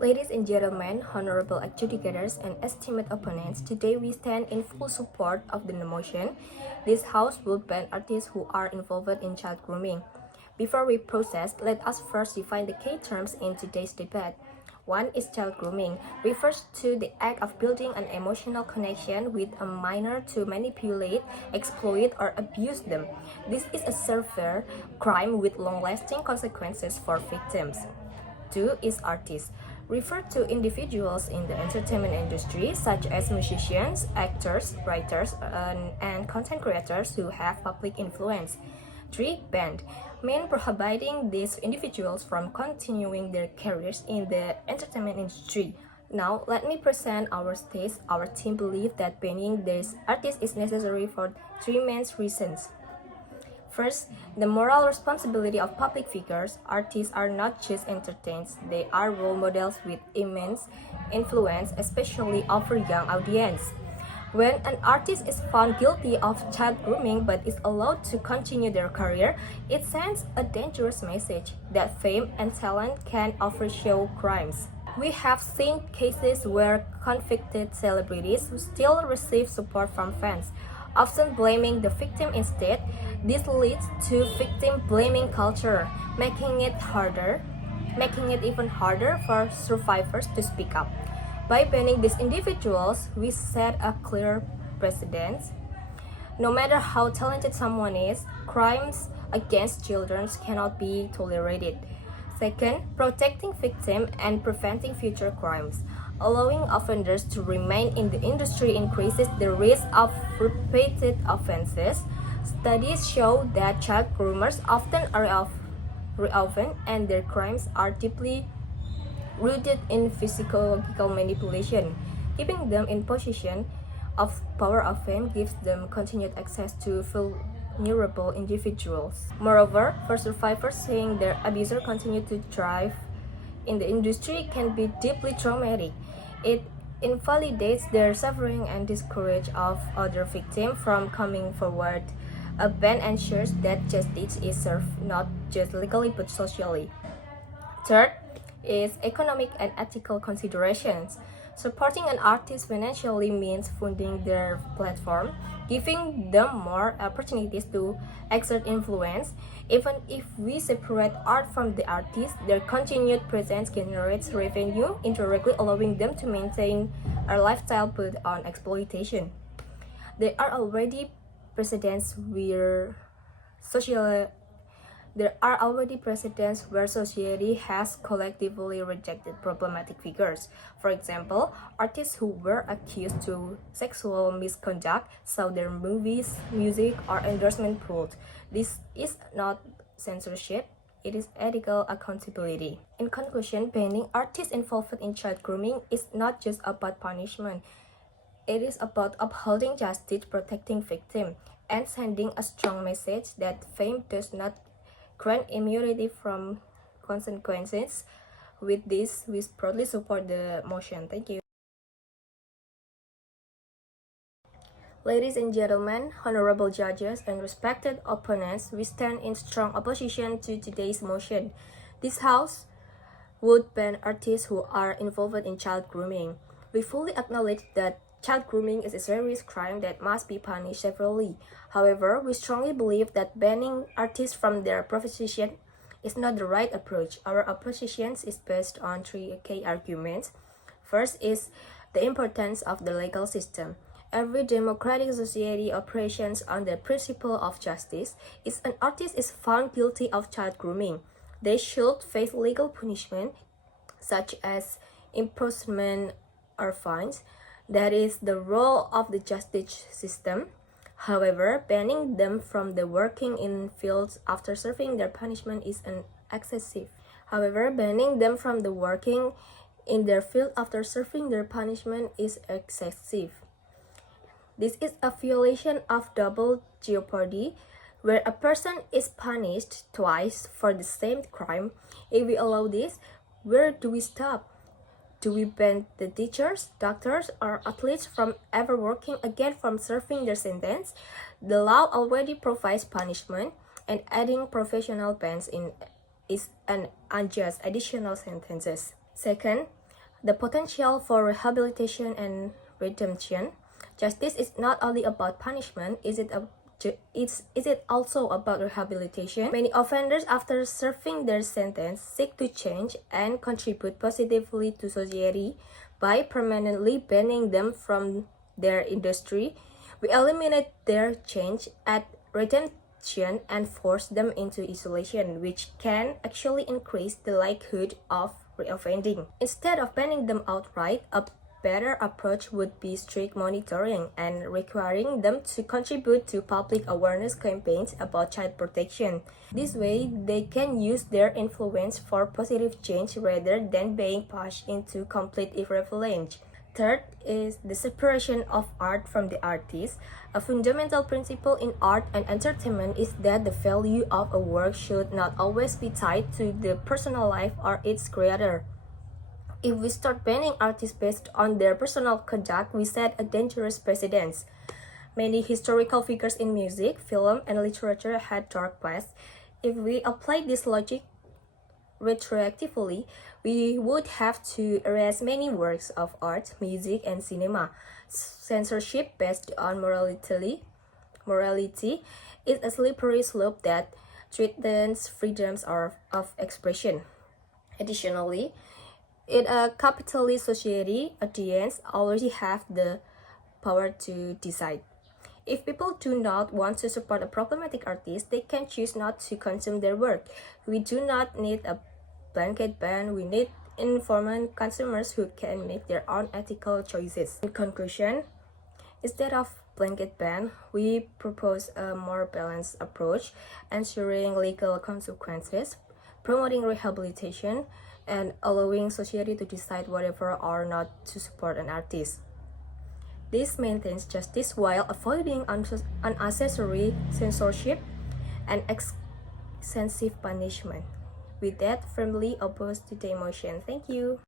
Ladies and gentlemen, honorable adjudicators and esteemed opponents, today we stand in full support of the motion. This House will ban artists who are involved in child grooming. Before we proceed, let us first define the key terms in today's debate. One is child grooming, refers to the act of building an emotional connection with a minor to manipulate, exploit, or abuse them. This is a severe crime with long-lasting consequences for victims. Two is artists, refer to individuals in the entertainment industry such as musicians, actors, writers, and content creators who have public influence. Three, band, mean prohibiting these individuals from continuing their careers in the entertainment industry. Now, let me present our stage. Our team believes that banning these artists is necessary for three main reasons. First, the moral responsibility of public figures. Artists are not just entertainers, they are role models with immense influence, especially over young audience. When an artist is found guilty of child grooming but is allowed to continue their career, it sends a dangerous message that fame and talent can overshadow crimes. We have seen cases where convicted celebrities still receive support from fans, often blaming the victim instead. This leads to victim blaming culture, making it even harder for survivors to speak up. By banning these individuals, we set a clear precedent. No matter how talented someone is, crimes against children cannot be tolerated. Second, protecting victims and preventing future crimes. Allowing offenders to remain in the industry increases the risk of repeated offenses. Studies show that child groomers often reoffend and their crimes are deeply rooted in physiological manipulation. Keeping them in position of power or fame gives them continued access to vulnerable individuals. Moreover, for survivors seeing their abuser continue to thrive in the industry can be deeply traumatic. It invalidates their suffering and discourages of other victims from coming forward. A ban ensures that justice is served not just legally but socially. Third is economic and ethical considerations. Supporting an artist financially means funding their platform, giving them more opportunities to exert influence. Even if we separate art from the artist, their continued presence generates revenue, indirectly allowing them to maintain a lifestyle built on exploitation. There are already precedents where social there are already precedents where society has collectively rejected problematic figures. For example, artists who were accused of sexual misconduct saw their movies, music, or endorsement pulled. This is not censorship, it is ethical accountability. In conclusion, banning artists involved in child grooming is not just about punishment. It is about upholding justice, protecting victims, and sending a strong message that fame does not grant immunity from consequences. With this, we proudly support the motion. Thank you. Ladies and gentlemen, honorable judges, and respected opponents, we stand in strong opposition to today's motion. This House would ban artists who are involved in child grooming. We fully acknowledge that child grooming is a serious crime that must be punished severely. However, we strongly believe that banning artists from their profession is not the right approach. Our opposition is based on three key arguments. First is the importance of the legal system. Every democratic society operates on the principle of justice. If an artist is found guilty of child grooming, they should face legal punishment, such as imprisonment or fines. That is the role of the justice system. However, banning them from the working in fields after serving their punishment is excessive. However, banning them from the working in their field after serving their punishment is excessive. This is a violation of double jeopardy, where a person is punished twice for the same crime. If we allow this, where do we stop? Do we ban the teachers, doctors, or athletes from ever working again from serving their sentence? The law already provides punishment, and adding professional bans in is an unjust additional sentences. Second, The potential for rehabilitation and redemption. Justice is not only about punishment, is it also about rehabilitation? Many offenders, after serving their sentence, seek to change and contribute positively to society by permanently banning them from their industry. We eliminate their change at redemption and force them into isolation, which can actually increase the likelihood of reoffending. Instead of banning them outright, a better approach would be strict monitoring and requiring them to contribute to public awareness campaigns about child protection. This way, they can use their influence for positive change rather than being pushed into complete irrelevance. Third is the separation of art from the artist. A fundamental principle in art and entertainment is that the value of a work should not always be tied to the personal life or its creator. If we start banning artists based on their personal conduct, we set a dangerous precedent. Many historical figures in music, film, and literature had dark pasts. If we apply this logic retroactively, we would have to erase many works of art, music, and cinema. Censorship based on morality is a slippery slope that threatens freedoms of expression. Additionally, in a capitalist society, audience already have the power to decide. If people do not want to support a problematic artist, they can choose not to consume their work. We do not need a blanket ban, we need informed consumers who can make their own ethical choices. In conclusion, instead of blanket ban, we propose a more balanced approach, ensuring legal consequences, promoting rehabilitation, and allowing society to decide whether or not to support an artist. This maintains justice while avoiding unnecessary censorship and excessive punishment. With that, firmly oppose to the motion. Thank you.